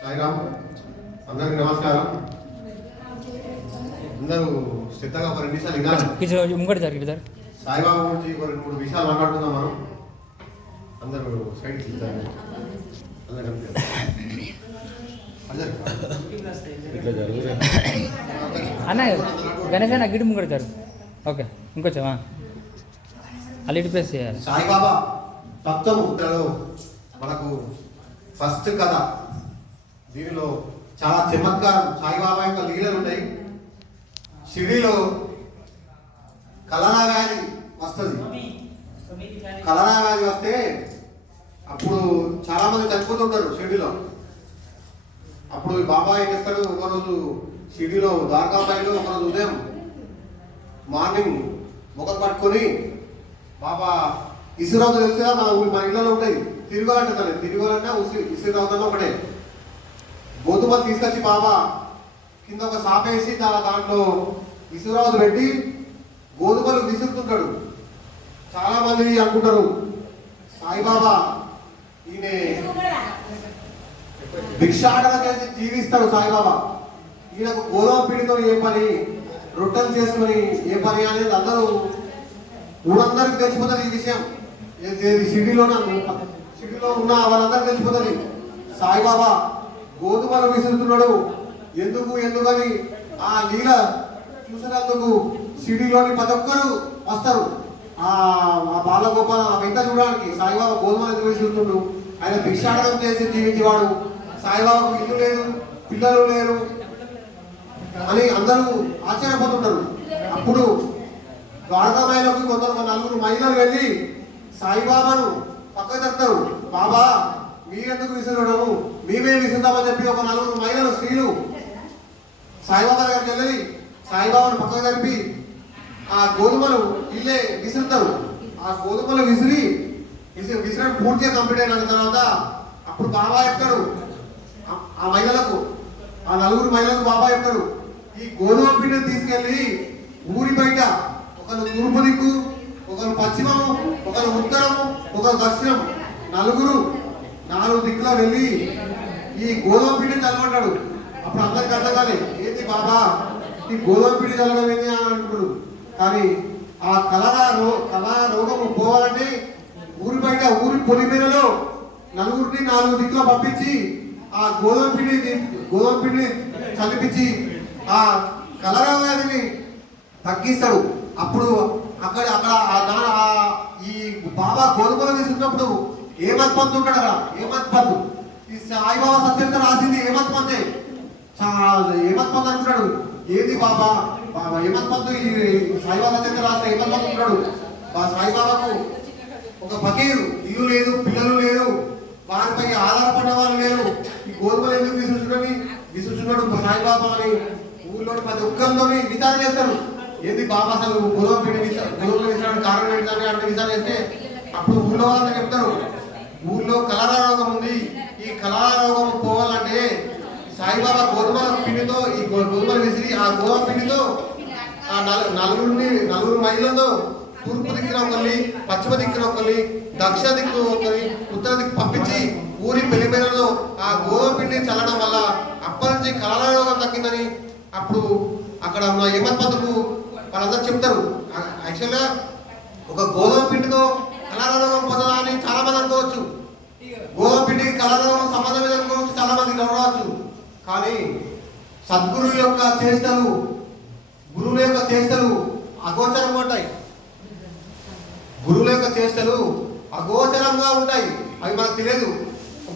సాయిరామ్, అందరికి నమస్కారం. అందరూ శ్రద్ధగా ఒక 2 నిమిషాలు వినాలి. ముంగడి జరిగింది సార్. సాయిబాబా గురించి ఒక 2-3 విషయాలు మాట్లాడుకుందాం మనం. అందరూ సైడ్ అన్న గణేష్ అన్న గిడి ముంగడి సార్. ఓకే ఇంకొచ్చావా అల్లిటి ప్లేస్ చేయాలి. సాయిబాబా తత్వముద్రలో మనకు ఫస్ట్ కథ. దీనిలో చాలా చమత్కారం. సాయిబాబా యొక్క లీలలు ఉన్నాయి. షిరిడీలో కలరా వ్యాధి వస్తుంది. కలరా వ్యాధి వస్తే అప్పుడు చాలా మంది చనిపోతుంటారు షిరిడీలో. అప్పుడు బాబా ఏం చేస్తాడు, ఒకరోజు షిరిడీలో ద్వారకాబాయిలో ఒకరోజు ఉదయం మార్నింగ్ ముఖం పట్టుకొని బాబా ఇసురావుతో తెలుసుగా మన ఇళ్ళలో ఉంటాయి తిరుగులంటే తిరుగులన్నా ఇసురావుతలో ఒకటే గోధుమలు తీసుకొచ్చి బాబా కింద ఒక సాపేసి దాంట్లో ఇసురావుతు పెట్టి గోధుమలు విసురుతుంటాడు. చాలా మంది అనుకుంటారు సాయిబాబా ఈయన భిక్షాటన చేసి జీవిస్తాడు సాయిబాబా. ఈయనకు గోధుమ పిండితో ఏ పని, రొట్టెలు చేసుకొని ఏ పని అనేది అందరూ ఊరందరికి తెలిసిపోతుంది. ఈ విషయం సిటీలో ఉన్న వాళ్ళందరికీ తెలిసిపోతుంది. సాయిబాబా గోధుమలు విసురుతున్నాడు ఎందుకని ఆ లీల చూసినందుకు సిటీలోని ప్రతి ఒక్కరు వస్తారు. ఆ బాలగోపాల వెంట చూడడానికి సాయిబాబా గోధుమలు ఎందుకు విసురుతుండు. ఆయన భిక్షాటనం చేసి జీవించేవాడు. సాయిబాబాకు ఇల్లు లేదు, పిల్లలు లేరు అని అందరూ ఆశ్చర్యపోతుంటారు. అప్పుడు ద్వారకామాయిలోకి కొందరు 4 మహిళలు వెళ్ళి సాయిబాబాను పక్కకు చెప్తారు. బాబా మీరెందుకు విసురడము, మేమే విసురుతామని చెప్పి ఒక 4 మహిళలు స్త్రీలు సాయిబాబా దగ్గరికి వెళ్ళి సాయిబాబాను పక్కకు జరిపి ఆ గోధుమలు ఇల్లే విసురుతారు. ఆ గోధుమలు విసిరడం పూర్తిగా కంప్లీట్ అయిన తర్వాత అప్పుడు బాబా చెప్తాడు ఆ మహిళలకు, ఆ 4 మహిళలకు బాబా చెప్తాడు, ఈ గోధుమ పిండిని తీసుకెళ్ళి ఊరి బయట ఒకరు తూర్పు దిక్కు, ఒకరు పశ్చిమము, ఒకరు ఉత్తరము, ఒకరు దక్షిణం 4 దిక్కులో వెళ్ళి ఈ గోధుమ పిండి చల్లమంటాడు. అప్పుడు అందరికి అర్థం కాలే, ఏంటి బాబా ఈ గోధుమ పిండి చల్లడం ఏంటి అని అంటున్నాడు. కానీ ఆ కలరా రోగము పోవాలంటే ఊరి బయట ఊరి పొలిమేరలో 4 దిక్కులో పంపించి ఆ గోధుమ పిండిని చల్లిపించి ఆ కలరా వ్యాధిని తగ్గిస్తాడు. అప్పుడు అక్కడ ఈ బాబా గోధుమలు వేసుకున్నప్పుడు ఏమత్పంతు ఉంటాడు అక్కడ. ఏమత్పంతు ఈ సాయిబాబా సత్యంతో రాసింది ఏమత్పంతే. ఏమత్పంతు అంటున్నాడు. ఏది బాబా ఏమత్పంతు ఈ సాయిబాబా సత్యంతో రాసిన ఏమత్పంతు ఉంటాడు. సాయిబాబాకు ఒక ఫకీరు, ఇల్లు లేదు, పిల్లలు లేరు, వారిపై ఆధారపడిన వాళ్ళు లేరు. ఈ గోధుమలు ఎందుకు విసురుచున్నాడు సాయిబాబా అని ఊళ్ళో ప్రతి ఒక్కరితో విచారణ చేస్తారు. ఏంది బాబా అసలు గోధుమ విసరడానికి కారణం ఏంటని అంటే విచారణ చేస్తే అప్పుడు ఊళ్ళో వాళ్ళకి చెప్తారు, ఊళ్ళో కలరా రోగం ఉంది. ఈ కలరా రోగం పోవాలంటే సాయిబాబా గోధుమ పిండితో ఈ గోధుమలు విసిరి ఆ గోధుమ పిండితో ఆ 4 మహిళలతో తూర్పు దిక్కున ఒకరిని, పశ్చిమ దిక్కున ఒకరిని, దక్షిణ దిక్కు ఒకరిని, ఉత్తర దిక్కు పంపించి ఊరి పెళ్లిమేరలో ఆ గోధుమ పిండిని చల్లడం వల్ల అప్పటి నుంచి కలరా రోగం తగ్గిందని అప్పుడు అక్కడ ఉన్న ఏమత్పంతుకు వాళ్ళందరూ చెప్తారు. యాక్చువల్గా ఒక గోధుమ పిండితో కలరా రోగం పోతుందా అని చాలా మంది అనుకోవచ్చు. గోధుమ పిండికి కలరా రోగం సంబంధం అనుకోవచ్చు, చాలా మంది గౌరవచ్చు. కానీ సద్గురువు యొక్క చేష్టలు, గురువుల యొక్క చేష్టలు అగోచరంగా ఉంటాయి. గురువుల యొక్క చేష్టలు అగోచరంగా ఉంటాయి, అవి మనకు తెలియదు.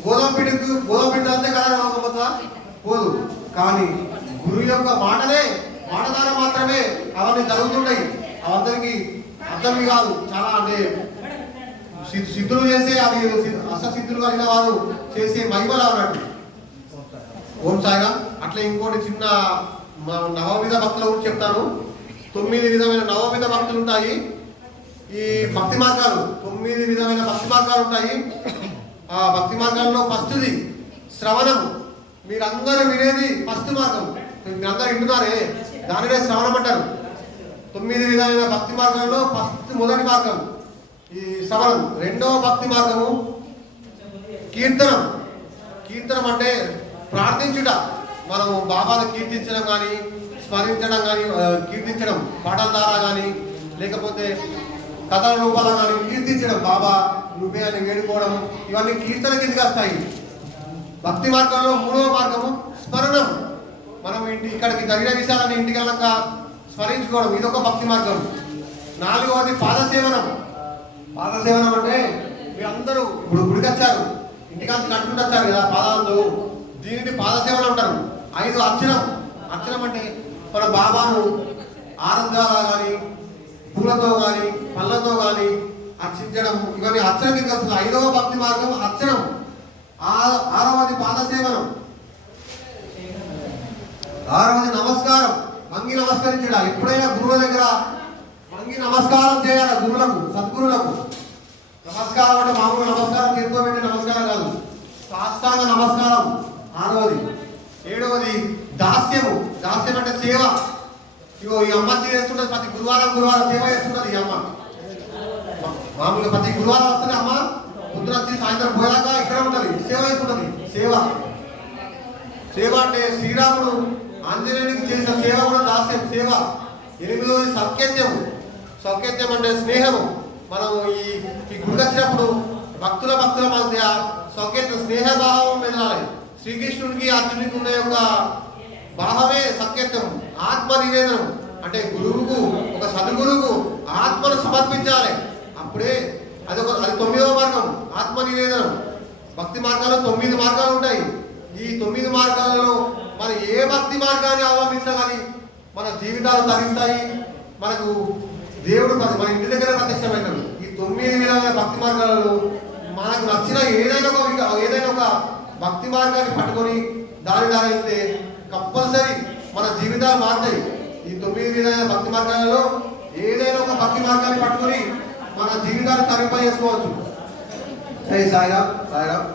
గోధుమ పిండి అంతే కలరా రోగం పోతుందా? పోదు. కానీ గురువు యొక్క మాట ద్వారా మాత్రమే అవన్నీ జరుగుతుంటాయి. అవందరికి అర్థం కాదు. చాలా అంటే సిద్ధులు చేసే అవి అష్టసిద్ధులు కలిగిన వారు చేసే మహిమలు అన్నట్టు. ఓం సాయిగా. అట్లా ఇంకోటి చిన్న నవవిధ భక్తుల గురించి చెప్తాను. 9 విధమైన నవవిధ భక్తులు ఉంటాయి. ఈ భక్తి మార్గాలు 9 విధమైన భక్తి మార్గాలు ఉంటాయి. ఆ భక్తి మార్గాల్లో ఫస్ట్ది శ్రవణం. మీరందరూ వినేది ఫస్ట్ మార్గం. మీరందరూ వింటున్నారే, దానినే శ్రవణం అంటారు. 9 విధమైన భక్తి మార్గంలో మొదటి మార్గం ఈ శ్రవణం. రెండవ భక్తి మార్గము కీర్తనం. కీర్తనం అంటే ప్రార్థించుట. మనము బాబాను కీర్తించడం కానీ, స్మరించడం కానీ, కీర్తించడం పాటల ద్వారా కానీ, లేకపోతే కథల రూపాలు కానీ కీర్తించడం, బాబా నువ్వే అని వేడుకోవడం, ఇవన్నీ కీర్తన కిందకి వస్తాయి. భక్తి మార్గంలో మూడవ మార్గము స్మరణం. మనం ఇక్కడికి జరిగిన విషయాలను ఇంటికి వెళ్ళక స్మరించుకోవడం, ఇదొక భక్తి మార్గం. నాలుగవది పాదసేవనం. పాదసేవనం అంటే మీరందరూ ఇప్పుడు గుడికి వచ్చారు, ఇంటికాల్సి నడుచుకుంటూ వచ్చారు కదా పాదాలతో, దీనిని పాదసేవనం అంటారు. 5 అర్చనం. అర్చనం అంటే మన బాబాను ఆనందాలు కానీ, పూలతో కానీ, పళ్ళతో కానీ అర్చించడం, ఇవన్నీ అర్చన కింద వస్తుంది. 5వ భక్తి మార్గం అర్చనం. 6వది పాదసేవనం. 6వది నమస్కారం. వంగి నమస్కరించడం. ఎప్పుడైనా గురువుల దగ్గర వంగి నమస్కారం చేయాలి. గురువులకు, సద్గురులకు నమస్కారం అంటే మామూలు నమస్కారం చేతితో పెట్టి నమస్కారం కాదు, సాష్టాంగ నమస్కారం 6వది. 7వది దాస్యము. దాస్యం అంటే సేవ. ఇగో ఈ అమ్మ చేస్తుంటది, ప్రతి గురువారం సేవ చేస్తుంటది. ఈ అమ్మ మామూలుగా ప్రతి గురువారం వస్తుంది అమ్మ, పొద్దున వచ్చి సాయంత్రం పోయాక ఇక్కడ ఉంటుంది, సేవ చేస్తుంటది. సేవ సేవ అంటే శ్రీరాముడు ఆంజనేయునికి చేసిన సేవ కూడా దాస్యం, సేవ. 8వది సౌఖ్యత్యము. సౌఖ్యత్యం అంటే స్నేహము. మనం ఈ గుడికి వచ్చినప్పుడు భక్తుల మధ్య సౌఖ్యత్యం, స్నేహభావం మెదలాలి. శ్రీకృష్ణుడికి అర్జునుడికి ఉన్న యొక్క భావమే సఖ్యత్వం. ఆత్మ నివేదనం అంటే గురువుకు, ఒక సద్గురువుకు ఆత్మను సమర్పించాలి. అప్పుడే అది 9వ మార్గం ఆత్మ నివేదనం. భక్తి మార్గాల్లో 9 మార్గాలు ఉంటాయి. ఈ 9 మార్గాలలో మనం ఏ భక్తి మార్గాన్ని అవలంబించినా కానీ మన జీవితాలు తరిస్తాయి. మనకు దేవుడు మన ఇంటి దగ్గర ప్రత్యక్షమైనడు. ఈ 9 విధమైన భక్తి మార్గాలలో మనకు నచ్చిన ఏదైనా ఒక భక్తి మార్గాన్ని పట్టుకొని దాని వెళ్తే కంపల్సరీ మన జీవితాలు మారుతాయి. ఈ 9 విధమైన భక్తి మార్గాలలో ఏదైనా ఒక భక్తి మార్గాన్ని పట్టుకొని మన జీవితాన్ని తరింపజేసుకోవచ్చు. జై సాయిరామ్. సాయిరామ్.